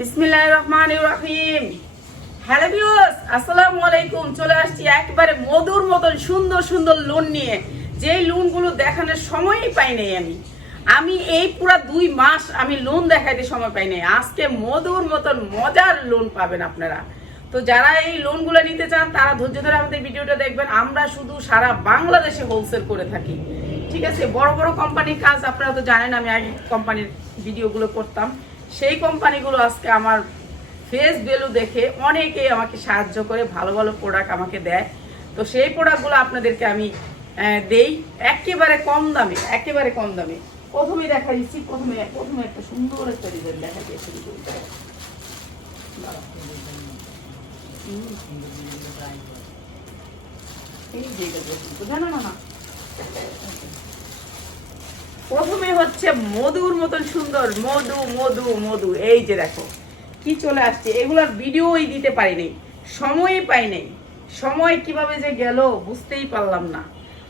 বিসমিল্লাহ রহমান রাহিম। Hello viewers আসসালামু আলাইকুম চলে আসছি একবারে মধুর মতন সুন্দর সুন্দর লোন নিয়ে। যেই লোনগুলো দেখানোর সময়ই পাই নাই আমি। আমি এই পুরা দুই মাস আমি লোন দেখাইতে সময় পাই নাই। আজকে মধুর মতন মজার লোন পাবেন আপনারা। তো যারা এই লোনগুলো নিতে চান, তারা ধৈর্য ধরে আমাদের ভিডিওটা দেখবেন। আমরা শুধু সারা বাংলাদেশে হোলসেল করে থাকি। ঠিক আছে? বড় বড় কোম্পানির কাজ, আপনারা তো জানেন, আমি আগে কোম্পানির ভিডিওগুলো করতাম। সেই কোম্পানিগুলো আজকে আমার ফেস ভ্যালু দেখে অনেকেই আমাকে সাহায্য করে ভালো ভালো প্রোডাক্ট আমাকে দেয় তো সেই প্রোডাক্টগুলো আপনাদেরকে আমি দেই একেবারে কম দামে একেবারে কম দামে প্রথমে দেখা দিচ্ছি প্রথমে প্রথমে একটা সুন্দর একটা ডিজাইন দেখা দিয়ে শুরু করি দাঁড়াও। হুম, এই যে না, না। প্রথমে হচ্ছে মধুর মতন সুন্দর, মধু মধু মধু। এই যে দেখো, কি চলে আসছে? এগুলোর ভিডিওই দিতে পারিনি সময়ই পাই নাই। সময় কীভাবে যে গেল বুঝতেই পারলাম না।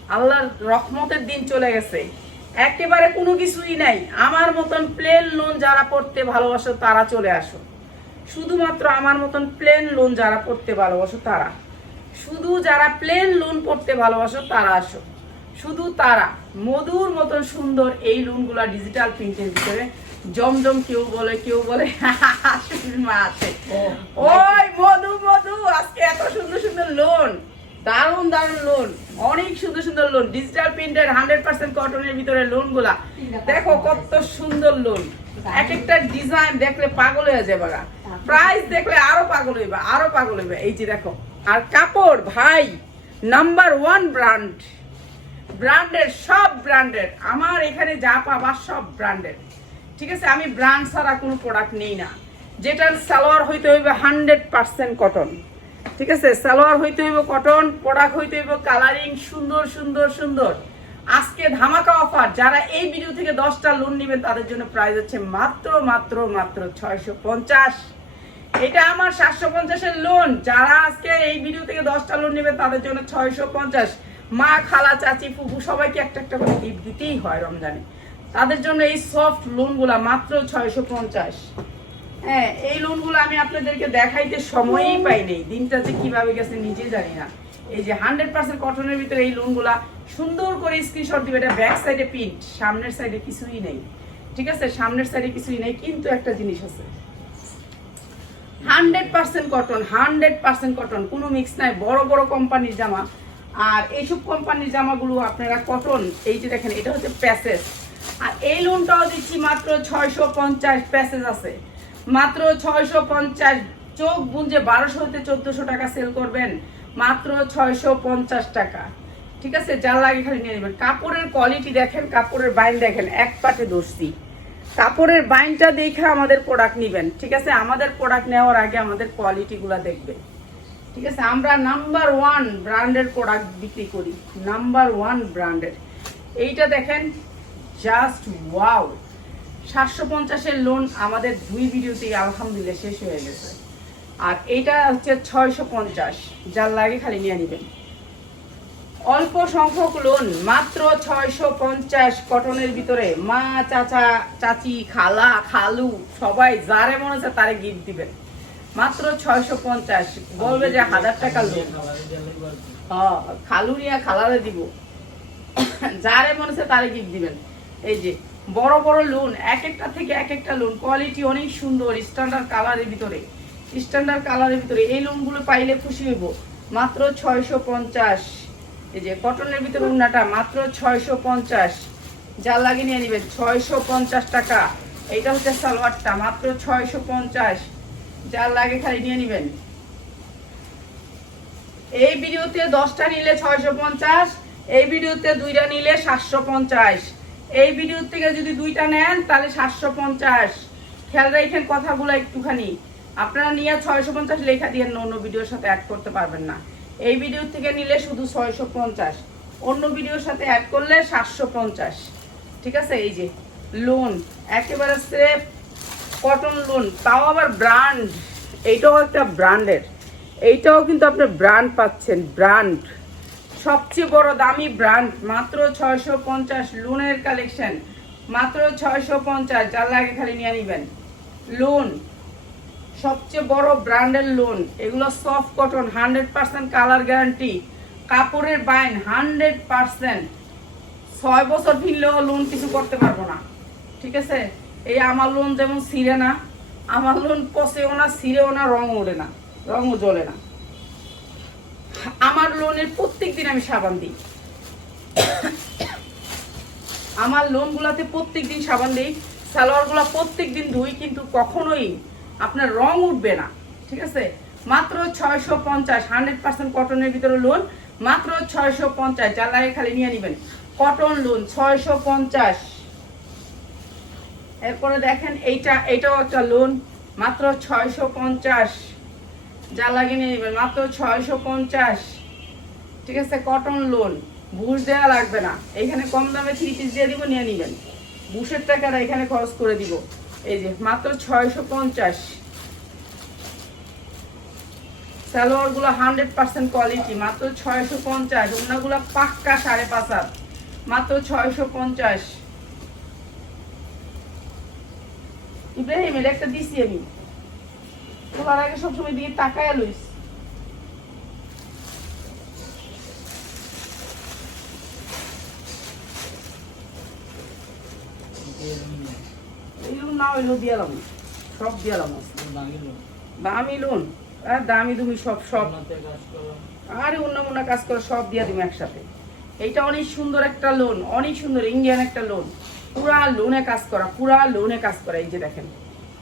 আল্লাহর রহমতের দিন চলে গেছে। একেবারে কোনো কিছুই নাই। আমার মতন প্লেন লোন যারা পড়তে ভালোবাসো তারা চলে আসো। শুধুমাত্র আমার মতন প্লেন লোন যারা পড়তে ভালোবাসো তারা। শুধু যারা প্লেন লোন পড়তে ভালোবাসো তারা আসো। শুধু তারা মধুর মতন সুন্দর এই লোনগুলা ডিজিটাল প্রিন্টের ভিতরে। জমজম কেউ বলে কেউ বলে মা আছে। ওই মধু মধু আজকে এত সুন্দর সুন্দর লোন দারুণ দারুণ লোন অনেক সুন্দর সুন্দর লোন ডিজিটাল প্রিন্টের হান্ড্রেড পার্সেন্ট কটনের ভিতরে লোনগুলা দেখো কত সুন্দর লোন এক একটা ডিজাইন দেখলে পাগল হয়ে যাবে প্রাইস দেখলে আরও পাগল হইবে আরও পাগল হইবে। এই যে দেখো আর কাপড় ভাই নাম্বার ওয়ান ব্র্যান্ড ব্র্যান্ডের, সব ব্র্যান্ডের। আমার এখানে যা পাবা সব ব্র্যান্ডের। ঠিক আছে? আমি ব্র্যান্ড ছাড়া কোনো প্রোডাক্ট নেই না। যেটার সালোয়ার হইতে হইবে হান্ড্রেড পার্সেন্ট কটন ঠিক আছে? সালোয়ার হইতে হইব কটন প্রোডাক্ট হইতে হইব কালারিং সুন্দর সুন্দর সুন্দর। আজকে ধামাকা অফার যারা এই ভিডিও থেকে দশটা লোন নেবেন, তাদের জন্য প্রাইস হচ্ছে মাত্র মাত্র মাত্র ছয়শো পঞ্চাশ। এটা আমার সাতশো পঞ্চাশের লোন যারা আজকে এই ভিডিও থেকে দশটা লোন নেবেন, তাদের জন্য ছয়শো পঞ্চাশ। মা, খালা, চাচি, ফুফু, সবাইকে একটা একটা করে গিফট দিতেই হয় রমজানে। তাদের জন্য এই সফট লোনগুলা মাত্র ছয়শো পঞ্চাশ। হ্যাঁ এই লোনগুলো আমি আপনাদেরকে দেখাইতে সময়ই পাই নেই। দিনটা যে কীভাবে গেছে নিজে জানি না। এই যে হান্ড্রেড পার্সেন্ট কটনের ভিতরে এই লোনগুলা সুন্দর করে স্ক্রিনশট দিবে। এটা ব্যাক সাইডে প্রিন্ট সামনের সাইডে কিছুই নেই। ঠিক আছে? সামনের সাইডে কিছুই নেই, কিন্তু একটা জিনিস আছে। Hundred percent cotton hundred percent cotton কোনো মিক্স নাই। বড় বড় কোম্পানির জামা। আর এইসব কোম্পানির জামাগুলো আপনারা কটন এই যে দেখেন, এটা হচ্ছে প্যাসেজ আর এই লোনটাও দিচ্ছি মাত্র ছয়শো পঞ্চাশ প্যাসেজ আছে। মাত্র ছয়শো পঞ্চাশ, চোখ বুঞ্জে বারোশো হতে চোদ্দশো টাকা সেল করবেন। মাত্র ছয়শো পঞ্চাশ টাকা। ঠিক আছে? যার লাগে খালি নিয়ে নেবেন। কাপড়ের কোয়ালিটি দেখেন, কাপড়ের বাইন দেখেন, এক পাটে দোষী কাপড়ের বাইনটা দেখে আমাদের প্রোডাক্ট নেবেন। ঠিক আছে? আমাদের প্রোডাক্ট নেওয়ার আগে আমাদের কোয়ালিটিগুলো দেখবেন ঠিক আছে? আমরা নাম্বার ওয়ান ব্র্যান্ডের প্রোডাক্ট বিক্রি করি। নাম্বার ওয়ান ব্র্যান্ডের এইটা দেখেন জাস্ট ওয়াও সাতশো পঞ্চাশের লোন আমাদের দুই ভিডিওতেই আলহামদুলিল্লাহ শেষ হয়ে গেছে। আর এইটা হচ্ছে ছয়শো পঞ্চাশ। যার লাগে খালি নিয়ে নেবেন। অল্প সংখ্যক লোন মাত্র ছয়শো পঞ্চাশ কটনের ভিতরে। মা, চাচা, চাচি, খালা, খালু, সবাই, যারে মনে হচ্ছে তারে গিফট দিবেন। মাত্র ছয়শো পঞ্চাশ। বলবে যে হাজার টাকা লোন হ্যাঁ, খালু নিয়ে খালারে দিব। যারে মনে হচ্ছে তারে গিফট দিবেন। এই যে বড় বড় লোন এক একটা থেকে এক একটা লোন কোয়ালিটি অনেক সুন্দর স্ট্যান্ডার্ড কালারের ভিতরে। স্ট্যান্ডার্ড কালারের ভিতরে। এই লোনগুলো পাইলে খুশি হইব। মাত্র ছয়শো পঞ্চাশ। এই যে কটনের ভিতরে উন্নাটা মাত্র ছয়শো পঞ্চাশ। যা লাগে নিয়ে নেবেন ছয়শো পঞ্চাশ টাকা। এইটা হচ্ছে সালোয়ারটা মাত্র ছয়শো পঞ্চাশ। যার লাগে খালি নিয়ে নেবেন। এই ভিডিওতে দশটা নিলে ছয়শো পঞ্চাশ, এই ভিডিওতে দুইটা নিলে সাতশো পঞ্চাশ। এই ভিডিও থেকে যদি দুইটা নেন, তাহলে সাতশো পঞ্চাশ। খেয়াল রাখেন কথাগুলো একটুখানি। আপনারা নিয়ে ছয়শো পঞ্চাশ লেখা দিয়ে অন্য ভিডিওর সাথে অ্যাড করতে পারবেন না। এই ভিডিও থেকে নিলে শুধু ছয়শো পঞ্চাশ। অন্য ভিডিওর সাথে অ্যাড করলে সাতশো পঞ্চাশ। ঠিক আছে? এই যে লোন একেবারে স্রেফ কটন লোন তাও আবার ব্র্যান্ড এইটাও একটা ব্র্যান্ডের এইটাও কিন্তু আপনি ব্র্যান্ড পাচ্ছেন ব্র্যান্ড সবচেয়ে বড় দামি ব্র্যান্ড মাত্র ছয়শো পঞ্চাশ লোনের কালেকশন মাত্র ছয়শো পঞ্চাশ, যার লাগে খালি নিয়ে নিবেন লোন সবচেয়ে বড় ব্র্যান্ডের লোন এগুলো soft cotton hundred percent colour guarantee কাপড়ের বাইন হান্ড্রেড পার্সেন্ট ছয় বছর ভিড়লেও লোন কিছু করতে পারব না, ঠিক আছে? এই আমার লোন যেমন ছিঁড়ে না, আমার লোন পচেও না, ছিঁড়েও না রং ওড়ে না, রঙও জ্বলে না। আমার লোনের প্রত্যেক দিন আমি সাবান দিই। আমার লোনগুলাতে প্রত্যেক দিন সাবান দিই, সালোয়ারগুলো প্রত্যেক দিন ধুই, কিন্তু কখনোই আপনার রং উঠবে না, ঠিক আছে? মাত্র ছয়শো পঞ্চাশ, হান্ড্রেড পার্সেন্ট কটনের ভিতরে লোন, মাত্র ছয়শো পঞ্চাশ লাগে খালি নিয়ে নেবেন। কটন লোন, ছয়শো পঞ্চাশ। এরপরে দেখেন এইটা, এইটাও একটা লোন মাত্র ছয়শো পঞ্চাশ। যা লাগে নিয়ে নেবেন, মাত্র ছয়শো পঞ্চাশ। ঠিক আছে কটন লোন বুশ দেওয়া লাগবে না। এখানে কম দামে থ্রি পিস দিয়ে দিব, নিয়ে নেবেন। বুশের টাকাটা এখানে খরচ করে দিব। এই যে, মাত্র ছয়শো পঞ্চাশ। সালোয়ারগুলো হান্ড্রেড পার্সেন্ট কোয়ালিটি মাত্র ছয়শো পঞ্চাশ। অন্যগুলো পাক্কা সাড়ে পাঁচ মাত্র ছয়শো পঞ্চাশ। ইব্রাহিম এটা একটা দিছি আমি। তোলার আগে সবসময় দিকে তাকায় লইস। না দিয়ালাম সব দিয়ালাম দামি লোন। আর দামি তুমি সব সব। আরে অন্য মনে কাজ করে সব দিয়া একসাথে। এইটা অনেক সুন্দর একটা লোন অনেক সুন্দর ইন্ডিয়ান একটা লোন। পুরা লোনে কাজ করা, পুরা লোনে কাজ করা, এই যে দেখেন।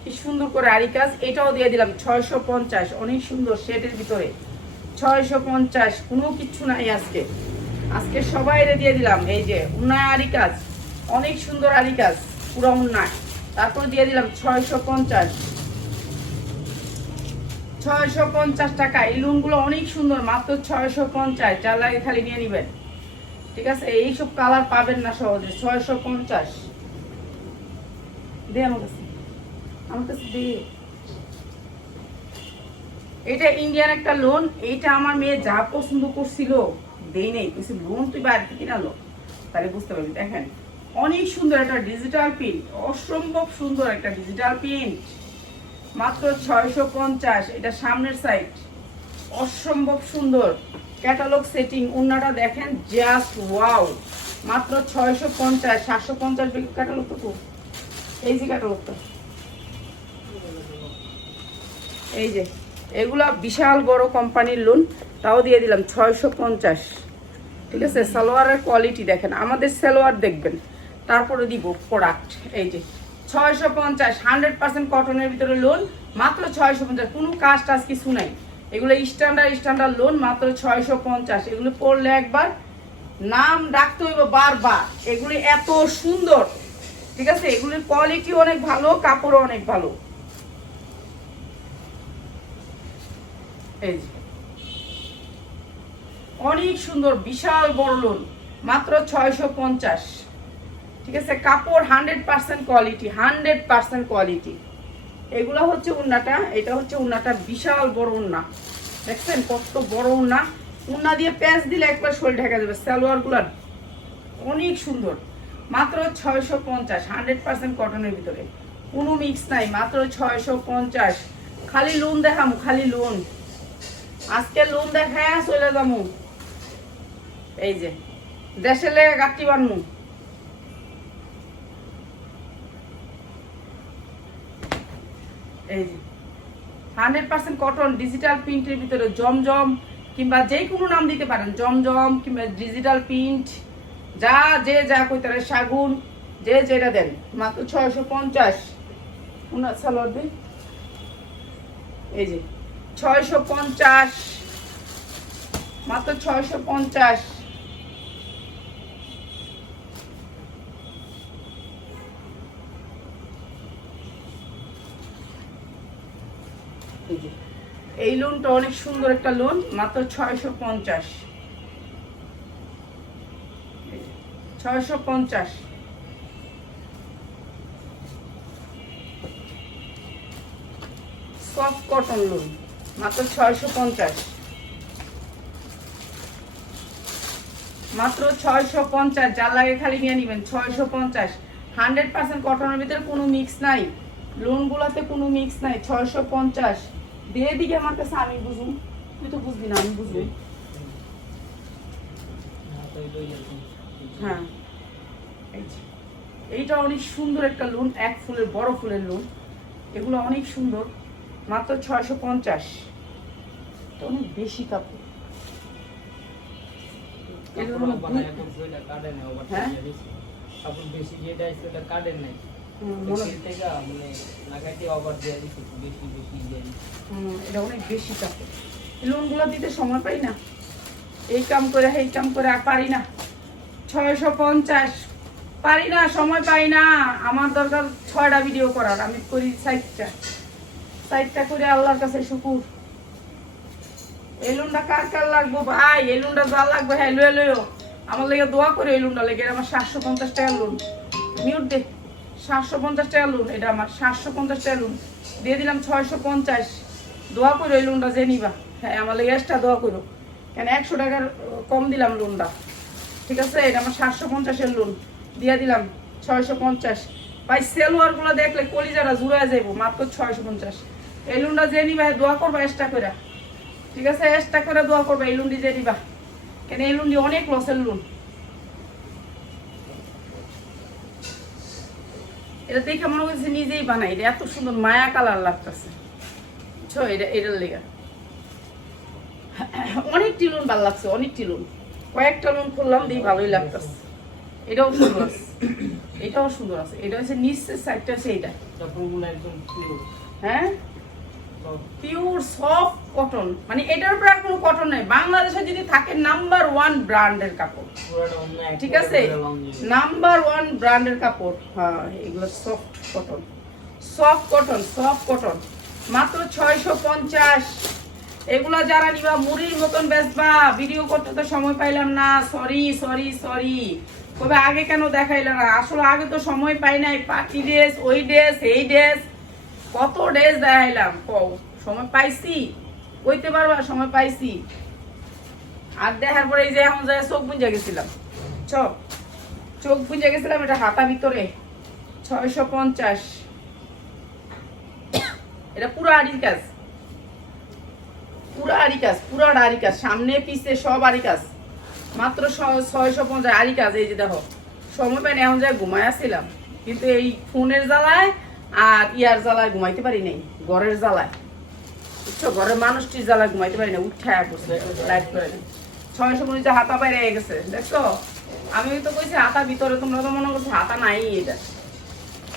কি সুন্দর করে আরি কাজ, এটাও দিয়ে দিলাম ছয়শো পঞ্চাশ, অনেক সুন্দর শেডের ভিতরে। ছয়শো পঞ্চাশ, কোনো কিচ্ছু নাই আজকে। আজকে সবাই দিয়ে দিলাম, এই যে উন্নয় আরি কাজ, অনেক সুন্দর আরি কাজ, পুরো উন্নয় তারপর দিয়ে দিলাম ছয়শো পঞ্চাশ। ছয়শো পঞ্চাশ টাকা, এই লোনগুলো অনেক সুন্দর, মাত্র ছয়শো পঞ্চাশ চার লাগে খালি নিয়ে নিবেন। ঠিক আছে? এইসব কালার পাবেন না সহজে, ছয়শো পঞ্চাশ। দে আমার কাছে। আমার কাছে দে। এটা ইন্ডিয়ান একটা লোন এইটা আমার মেয়ে যা পছন্দ করছিল, দেই নেই। কিছু লোন তুই বাড়িতে কিনালো তাহলে বুঝতে পারবি, দেখেন। অনেক সুন্দর একটা ডিজিটাল প্রিন্ট অসম্ভব সুন্দর একটা ডিজিটাল প্রিন্ট মাত্র ছয়শো পঞ্চাশ, এটা সামনের সাইড অসম্ভব সুন্দর। ক্যাটালগ সেটিং অন্যটা দেখেন জাস্ট ওয়াও মাত্র ছয়শো পঞ্চাশ, সাতশো পঞ্চাশ ক্যাটালগ তো খুব। এই যে ক্যাটালগটা এই যে, এগুলা বিশাল বড় কোম্পানির লোন তাও দিয়ে দিলাম ছয়শো পঞ্চাশ। ঠিক আছে, সালোয়ারের কোয়ালিটি দেখেন, আমাদের সালোয়ার দেখবেন। তারপরে দিব প্রোডাক্ট এই যে। ছয়শো পঞ্চাশ হান্ড্রেড পার্সেন্ট কটনের ভিতরে লোন মাত্র ছয়শো পঞ্চাশ, কোনো কাজ টাজ কিছু নাই। এগুলো স্ট্যান্ডার্ড স্ট্যান্ডার্ড লোন মাত্র ছয়শো পঞ্চাশ। এগুলো পড়লে একবার নাম ডাকতে হইব বারবার। এগুলি এত সুন্দর। ঠিক আছে? এগুলির কোয়ালিটি অনেক ভালো, কাপড়ও অনেক ভালো। অনেক সুন্দর, বিশাল বড় লোন মাত্র ছয়শো পঞ্চাশ। ঠিক আছে? কাপড় hundred percent quality hundred percent quality এগুলো হচ্ছে উন্নাটা, এটা হচ্ছে উন্নাটা বিশাল বড় উন্না। দেখছেন কত বড় উন্না? উন্না দিয়ে প্যাঁচ দিলে একবার শরীর ঢাকা যাবে সালোয়ারগুলার অনেক সুন্দর। মাত্র ছয়শো পঞ্চাশ, হান্ড্রেড পার্সেন্ট কটনের ভিতরে। কোনো মিক্স নাই, মাত্র ছয়শো পঞ্চাশ। খালি লোন দেখামু, খালি লোন আজকে লোন দেখায় চলে যামু। এই যে দেশে লেগে গাঁটি বানমু। এই যে হান্ড্রেড পার্সেন্ট কটন ডিজিটাল প্রিন্টের ভিতরে জমজম কিংবা যে কোনো নাম দিতে পারেন, জমজম কিংবা ডিজিটাল প্রিন্ট যা যে যা কইতারে শাগুন যে যেটা দেন, মাত্র ছয়শো পঞ্চাশ। সালোয়ার দিন এই যে, ছয়শো পঞ্চাশ, মাত্র ছয়শো পঞ্চাশ। এই লোনটা অনেক সুন্দর একটা লোন মাত্র ছয়শো পঞ্চাশ। ছয়শো পঞ্চাশ। কটন লোন মাত্র ছয়শো পঞ্চাশ। মাত্র ছয়শো পঞ্চাশ, যার লাগে খালি নিয়ে নেবেন, ছয়শো পঞ্চাশ। হান্ড্রেড পার্সেন্ট কটনের ভিতরে কোনো মিক্স নাই। লোনগুলাতে কোনো মিক্স নাই, ছয়শো পঞ্চাশ। দিয়ে দিকে আমার কাছে আমি বুঝুন তুই তো বুঝবি না আমি বুঝবি। হ্যাঁ। এইটা অনেক সুন্দর একটা লোন এক ফুলের বড় ফুলের লোন এগুলো অনেক সুন্দর মাত্র ছয়শো পঞ্চাশ। এটা অনেক বেশি কাপড়। হ্যাঁ? কাপড় বেশি যেটা কাটেন নাই। মনে এটা অনেক বেশি কাপড় লোনগুলো দিতে সময় পাই না। এই কাম করে এই কাম করে আর পারি না। ছয়শো পঞ্চাশ। পারি না সময় পাই না। আমার দরকার ছয়টা ভিডিও করার। আমি করি সাইটটা। সাইটটা করে আল্লাহর কাছে শুকুর। এই লোনটা কার কার লাগবো ভাই? এই লোনটা যা লাগবে হ্যাঁ লয়ে লইও আমার লেগে দোয়া করে এই লোনটা লেগে। আমার সাতশো পঞ্চাশ টাকা লোন। মিউট দে। সাতশো পঞ্চাশ টাকা লোন এটা আমার সাতশো পঞ্চাশ টাকা লোন দিয়ে দিলাম ছয়শো পঞ্চাশ। দোয়া করো এই লোনটা যে নিবা। হ্যাঁ আমার লেগে এক্সট্রা দোয়া করো কেন, একশো টাকার কম দিলাম লোনটা ঠিক আছে? এটা আমার সাতশো পঞ্চাশের লোন দিয়ে দিলাম ছয়শো পঞ্চাশ। ভাই, সেলোয়ারগুলো দেখলে কলিজারা জুড়ে যাইবো, মাত্র ছয়শো পঞ্চাশ। এই লোনটা যে নিবা দোয়া করবা এক্সট্রা করে ঠিক আছে? এক্সট্রা করে দোয়া করবা, এই লোনটি যে নিবা। কেন, এই লোনটি অনেক লসের লোন এটা দেখে মনে করছে নিজেই বানাই। এটা এত সুন্দর মায়া কালার লাগতেছে। বুঝছ এটা এটার লেগা। অনেকটি লোন ভালো লাগছে অনেকটি লোন কয়েকটা লোন খুললাম দিয়ে ভালোই লাগতেছে। এটাও সুন্দর আছে। এটাও সুন্দর আছে। এটা হচ্ছে নিচের সাইডটা হচ্ছে পিওর হ্যাঁ পিওর সফট কটন মানে এটার উপর আর কোনো কটন নাই। বাংলাদেশে যদি থাকে নাম্বার ওয়ান ব্র্যান্ডের কাপড়। ঠিক আছে? নাম্বার ওয়ান ব্র্যান্ডের কাপড়। হ্যাঁ এগুলো soft cotton soft cotton soft cotton মাত্র ছয়শো পঞ্চাশ। এগুলো যারা নিবা, মুড়ির মতন বেচবা ভিডিও করতে তো সময় পাইলাম না। সরি সরি সরি তবে আগে কেন দেখাইলে না? আসলে আগে তো সময় পাই নাই। পার্টি ড্রেস, ওই ড্রেস, এই ড্রেস। কত ড্রেস দেখাইলাম? কও, সময় পাইছি? কইতে পারবা, সময় পাইছি। আর দেখার পরে এই যে এখন যায় চোখ বুঝে গেছিলাম। চোখ চোখ বুঝে গেছিলাম এটা হাতা ভিতরে। ছয়শো পঞ্চাশ। এটা পুরো আড়ি কাজ। পুরো আড়ি কাজ, পুরো আড়ি কাজ। সামনে, পিছে সব আড়ি কাজ। মাত্র ছ- ছয়শো পঞ্চাশ আড়ি কাজ, এই যে দেখো। সময় পাইনি, এখন যায় ঘুমায় আসছিলাম। কিন্তু এই ফোনের জ্বালায় আর ইয়ার জ্বালায় ঘুমাইতে পারি নাই, ঘরের জ্বালায়। বুঝছ ঘরের মানুষটির জ্বালায় ঘুমাইতে পারি না উঠায় বসে লাইট করে। ছয়শো পঞ্চাশ হাতা বাইরে গেছে, দেখছ? আমি তো কইছি, হাতা ভিতরে তোমরা তো মনে করছ হাতা নাই এটা।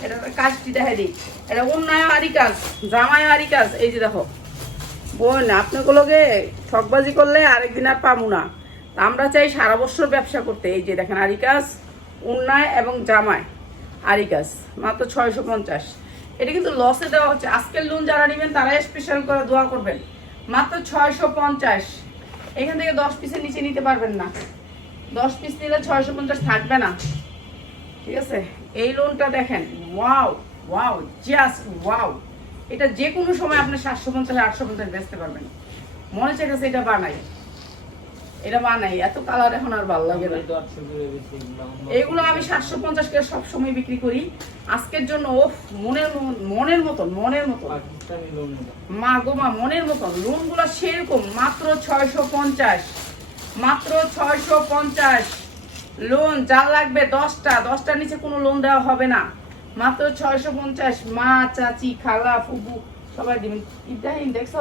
এটা কাজটি দেখে দিই। এটা অন্যায় কাজ জামায় কাজ। এই যে দেখো, বোন ঠকবাজি করলে আরেকদিন আর পাবো না। আমরা চাই সারা বছর ব্যবসা করতে। এই যে দেখেন, আরি কাজ, অন্যায় এবং জামায় আরি কাজ, মাত্র ছয়শো পঞ্চাশ। এটা কিন্তু লসে দেওয়া হচ্ছে। আজকের লোন যারা নেবেন, তারাই স্পেশাল করে দোয়া করবেন। মাত্র ছয়শো পঞ্চাশ। এখান থেকে দশ পিসের নিচে নিতে পারবেন না। দশ পিস নিলে ছয়শো পঞ্চাশ থাকবে না। ঠিক আছে? এই লোনটা দেখেন। ওয়াও ওয়াও জাস্ট ওয়াও এটা যে কোনো সময় আপনি সাতশো পঞ্চাশ, আটশো পঞ্চাশ বেচতে পারবেন। মনে চাইতেছে এটা বানাই। এটা বানাই এত কালার এখন আর ভালো লাগে না। এগুলো আমি সাতশো পঞ্চাশ করে সবসময় বিক্রি করি। আজকের জন্য ও মনের মনের মতন মনের মতন। মা গো মা মনের মতন। লোনগুলো সেরকম মাত্র ছয়শো পঞ্চাশ। মাত্র ছয়শো পঞ্চাশ। লোন যা লাগবে দশটা দশটার নিচে কোনো লোন দেওয়া হবে না। মাত্র ছয়শো পঞ্চাশ। মা চাচি খালা ফুবু সবাই দিবেন। ইব্রাহিম দেখছ?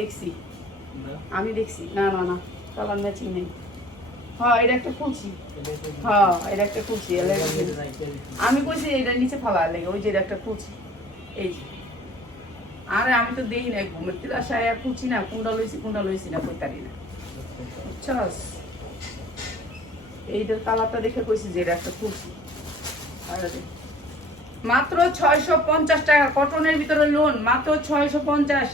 দেখছি। আমি দেখছি। না না না কালার ম্যাচিং নেই। হ্যাঁ এটা একটা খুলছি হ্যাঁ এটা একটা খুলছি আমি কইছি এটা নিচে ফালা লেগে ওই যে, এটা একটা খুলছি এই যে। আরে, আমি তো দেই না ঘুমের আসায় আর খুলছি না কোনটা লইছি কোনটা লইছি না কইতারি না। বুঝছস? এইটার কালারটা দেখে কইছি যে, এটা একটা খুলছি আরে। মাত্র ছয়শো পঞ্চাশ টাকা, কটনের ভিতরে লোন মাত্র ছয়শো পঞ্চাশ।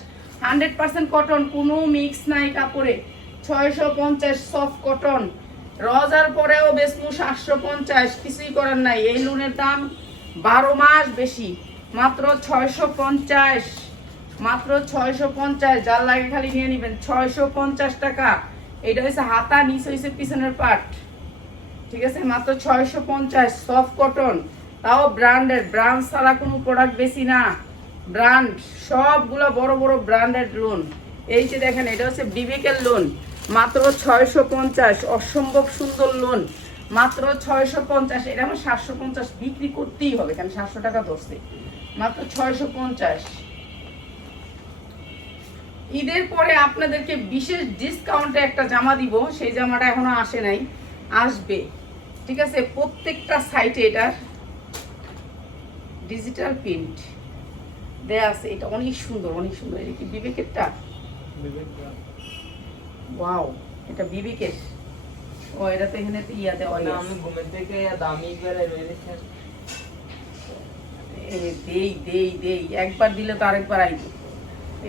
হান্ড্রেড পার্সেন্ট কটন কোনো মিক্স নাই কাপড়ে। ছয়শো পঞ্চাশ সফট কটন রজার পরেও বেসমু সাতশো পঞ্চাশ, কিছুই করার নাই। এই লোনের দাম বারো মাস বেশি। মাত্র ছয়শো পঞ্চাশ, মাত্র ছয়শো পঞ্চাশ। যার লাগে খালি নিয়ে নেবেন। ছয়শো পঞ্চাশ টাকা। এটা হয়েছে হাতা, নিচ হয়েছে পিছনের পাট ঠিক আছে? মাত্র ছয়শো পঞ্চাশ সফট কটন তাও ব্র্যান্ডের ব্র্যান্ড ছাড়া কোনো প্রোডাক্ট বেশি না। ব্র্যান্ড, সবগুলো বড় বড় ব্র্যান্ডেড লোন এই যে দেখেন, এটা হচ্ছে বিবেকের লোন মাত্র ছয়শো পঞ্চাশ, অসম্ভব সুন্দর লোন মাত্র ছয়শো পঞ্চাশ, এটা আমার সাতশো পঞ্চাশ বিক্রি করতেই হবে, কারণ সাতশো টাকা ধরছে। মাত্র ছয়শো পঞ্চাশ। ঈদের পরে আপনাদেরকে বিশেষ ডিসকাউন্টে একটা জামা দিব, সেই জামাটা এখনও আসে নাই, আসবে। ঠিক আছে? প্রত্যেকটা সাইটে এটার ডিজিটাল প্রিন্ট দেয়া আছে এটা অনেক সুন্দর অনেক সুন্দর। এটা কি বিবেকেরটা বিবেক ওয়াও এটা বিবেকের। ও এটা তো এখানে তো ইয়া দেওয়া আমি ঘুমের থেকে দামি করে দেই দেই দেই। একবার দিলে তো আরেকবার আইবে।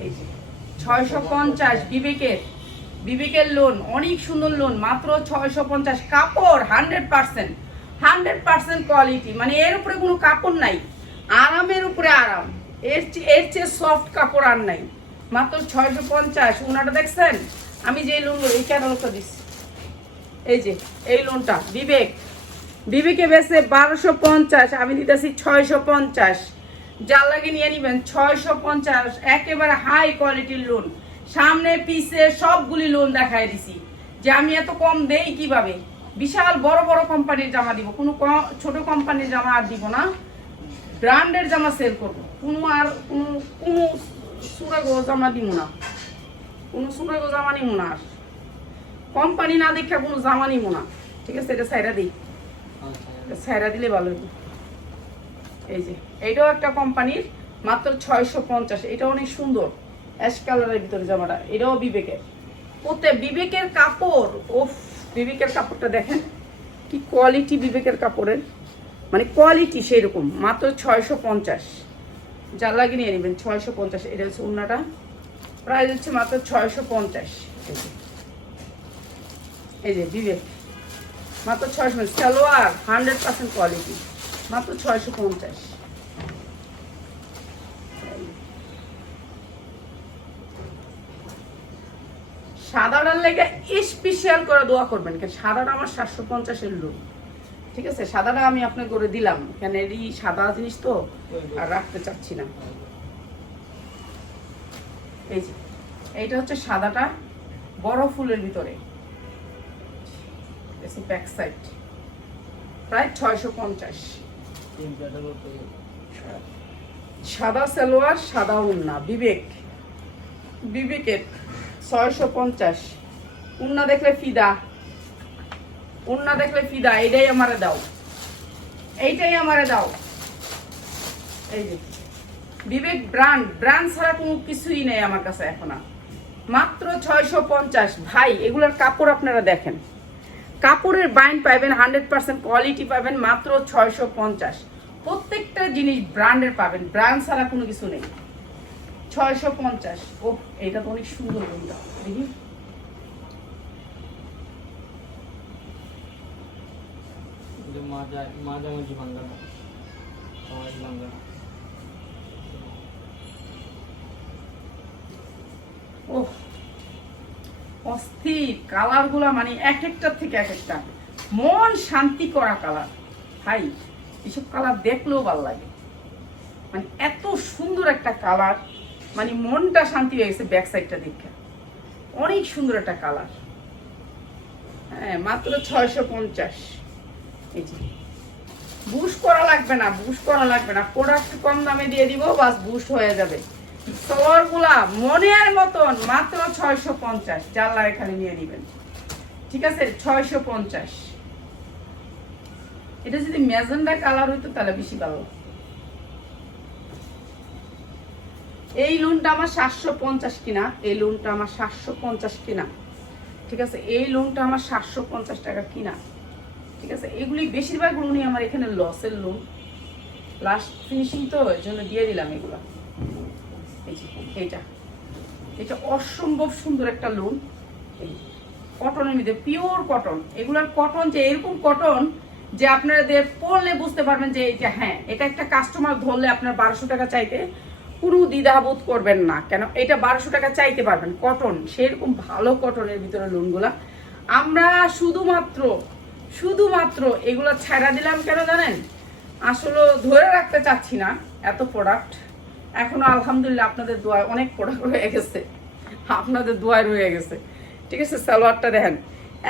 এই যে ছয়শো পঞ্চাশ বিবেকের। বিবেকের লোন অনেক সুন্দর লোন মাত্র ছয়শো পঞ্চাশ। কাপড় hundred percent hundred percent quality মানে এর উপরে কোনো কাপড় নাই। আরামের উপরে আরাম। এর এর চেয়ে সফট কাপড় আর নাই। মাত্র ছয়শো পঞ্চাশ। উনাটা দেখছেন? আমি যে লোনগুলো এই ক্যাটালগটা দিচ্ছি। এই যে, এই লোনটা বিবেক। বিবেকে বেসে বারোশো পঞ্চাশ, আমি দিতেছি ছয়শো পঞ্চাশ। যার লাগে নিয়ে নিবেন ছয়শো পঞ্চাশ, একেবারে হাই কোয়ালিটির লোন সামনে, পিছে সবগুলি লোন দেখায় দিছি। যে আমি এত কম দেই কীভাবে? বিশাল বড় বড় কোম্পানির জামা দিব। কোনো ছোট কোম্পানির জামা আর দিব না। ব্র্যান্ডের জামা সেল করব। কোনো আর কোনো কোনো সুরাগো জামা দিব না। কোনো সুরাগো জামা নিব না আর। কোম্পানি না দেখে কোনো জামা নিব না। ঠিক আছে, এটা সাইডা দিই। ছাইরা দিলে ভালো এই যে, এইটাও একটা কোম্পানির মাত্র ছয়শো পঞ্চাশ। এটা অনেক সুন্দর। অ্যাশ কালারের ভিতরে জামাটা। এটাও বিবেকের। ওতে বিবেকের কাপড় ওফ বিবেকের কাপড়টা দেখেন। কি কোয়ালিটি বিবেকের কাপড়ের। মানে কোয়ালিটি সেই রকম মাত্র ছয়শো পঞ্চাশ। যার লাগে নিয়ে নেবেন ছয়শো পঞ্চাশ, এটা হচ্ছে উন্নাটা। প্রাইস হচ্ছে মাত্র ছয়শো পঞ্চাশ। যে এই যে বিবেক, মাত্র ছয়শো সালোয়ার, হান্ড্রেড পার্সেন্ট কোয়ালিটি, মাত্র ছয়শো পঞ্চাশ। সাদাটার লেগে স্পেশাল করে দোয়া করবেন, কেন সাদাটা আমার সাতশো পঞ্চাশের লোক ঠিক আছে? সাদাটা আমি আপনাকে করে দিলাম। কেন এরই সাদা জিনিস তো, আর রাখতে চাচ্ছি না। এই যে, এইটা হচ্ছে সাদাটা বড় ফুলের ভিতরে। ব্যাক সাইড প্রায় ছয়শো পঞ্চাশ। সাদা সালোয়ার, সাদা উন্না, বিবেক। বিবেকের ছয়শো পঞ্চাশ। উন্না দেখলে ফিদা। উন্না দেখলে ফিদা, এইটাই আমারে দাও। এইটাই আমারে দাও। এই যে, বিবেক ব্র্যান্ড ব্র্যান্ড ছাড়া কোনো কিছুই নেই আমার কাছে এখন আর। মাত্র ছয়শো পঞ্চাশ। ভাই, এগুলোর কাপড় আপনারা দেখেন। কাপড়ের বাইন পাবেন হান্ড্রেড পার্সেন্ট কোয়ালিটি পাবেন, মাত্র ছয়শো পঞ্চাশ। প্রত্যেকটা জিনিস ব্র্যান্ডের পাবেন ব্র্যান্ড ছাড়া কোনো কিছু নেই। ছয়শো পঞ্চাশ। ও এটা তো অনেক সুন্দর বন্ধুটা দেখি। মাঝামাঝি বাঙ্গাটা সবাই ও অস্থির মানে এক থেকে এক একটা। মন শান্তি করা কালার। ভাই, এসব কালার দেখলেও ভালো লাগে। মানে এত সুন্দর একটা কালার। মানে মনটা শান্তি হয়ে গেছে ব্যাক দেখে। অনেক সুন্দর একটা কালার। হ্যাঁ মাত্র ছয়শো পঞ্চাশ। বুশ করা লাগবে না বুশ করা লাগবে না। প্রোডাক্ট কম দামে দিয়ে দিব, বাস বুশ হয়ে যাবে। গুলা মনের মতন মাত্র ছয়শো পঞ্চাশ জানলা এখানে নিয়ে নিবেন। ঠিক আছে? ছয়শো পঞ্চাশ। এটা যদি ম্যাজেন্ডা কালার হইতো, তাহলে বেশি ভালো। এই লোনটা আমার সাতশো পঞ্চাশ কিনা? এই লোনটা আমার সাতশো পঞ্চাশ কিনা? ঠিক আছে? এই লোনটা আমার সাতশো পঞ্চাশ টাকা কিনা? ঠিক আছে? এগুলি বেশিরভাগ লোনই আমার এখানে লসের লোন লাস্ট ফিনিশিং তো এর জন্য দিয়ে দিলাম এগুলো। এইটা। এটা অসম্ভব সুন্দর একটা লোন কটনের মধ্যে পিওর কটন এগুলার কটন যে, এরকম কটন যে আপনাদের পড়লে বুঝতে পারবেন যে, এই যে হ্যাঁ এটা একটা কাস্টমার ধরলে আপনার বারোশো টাকা চাইতে কোনো দ্বিধাবোধ করবেন না। কেন? এটা বারোশো টাকা চাইতে পারবেন। কটন সেরকম ভালো কটনের ভিতরে লোনগুলা আমরা শুধুমাত্র শুধুমাত্র এগুলো ছাড়া দিলাম কেন জানেন? আসলে ধরে রাখতে চাচ্ছি না এত প্রোডাক্ট এখনও আলহামদুলিল্লাহ আপনাদের দোয়ায় অনেক প্রোডাক্ট রয়ে গেছে। আপনাদের দোয়ায় রয়ে গেছে। ঠিক আছে, সালোয়ারটা দেখেন।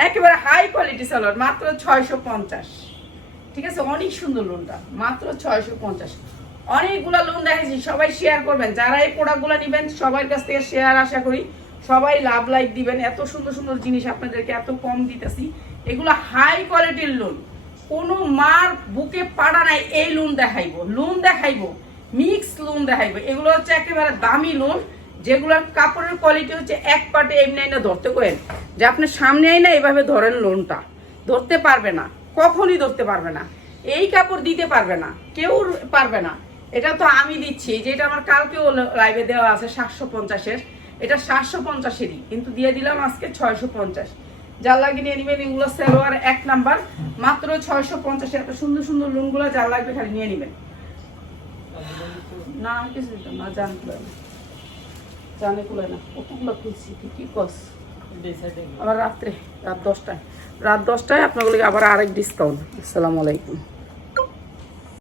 একেবারে হাই কোয়ালিটি সালোয়ার, মাত্র ছয়শো পঞ্চাশ। ঠিক আছে, অনেক সুন্দর লোনটা মাত্র ছয়শো পঞ্চাশ। অনেকগুলো লোন দেখেছি সবাই শেয়ার করবেন। যারা এই প্রোডাক্টগুলো নেবেন, সবার কাছ থেকে শেয়ার আশা করি সবাই লাভ লাইক দিবেন। এত সুন্দর সুন্দর জিনিস আপনাদেরকে এত কম দিতেছি। এগুলো হাই কোয়ালিটির লোন কোনো মার বুকে পাড়া নাই, এই লোন দেখাইবো লোন দেখাইবো মিক্স লোন দেখাইবো। এগুলো হচ্ছে একেবারে দামি লোন যেগুলোর কাপড়ের কোয়ালিটি হচ্ছে এক পাটে এমনি না ধরতে করেন। যে আপনি সামনে আই না এইভাবে ধরেন লোনটা ধরতে পারবে না, কখনই ধরতে পারবে না। এই কাপড় দিতে পারবে না, কেউ পারবে না। এটা তো আমি দিচ্ছি যেটা আমার কালকেও লাইভে দেওয়া আছে সাতশো পঞ্চাশের, এটা সাতশো পঞ্চাশেরই, কিন্তু দিয়ে দিলাম আজকে ছয়শো পঞ্চাশ। যার লাগে নিয়ে নেবেন এগুলো সেলোয়ার এক নাম্বার মাত্র ছয়শো পঞ্চাশে এত সুন্দর সুন্দর লুনগুলো যার লাগবে খালি নিয়ে নেবেন। না কিছু দিতে না জান না। জানে কুলে না। কতগুলো খুলছি কি কস? আবার রাত্রে রাত দশটায়। রাত দশটায় আপনাগুলোকে আবার আরেক ডিসকাউন্ট আসসালামু আলাইকুম।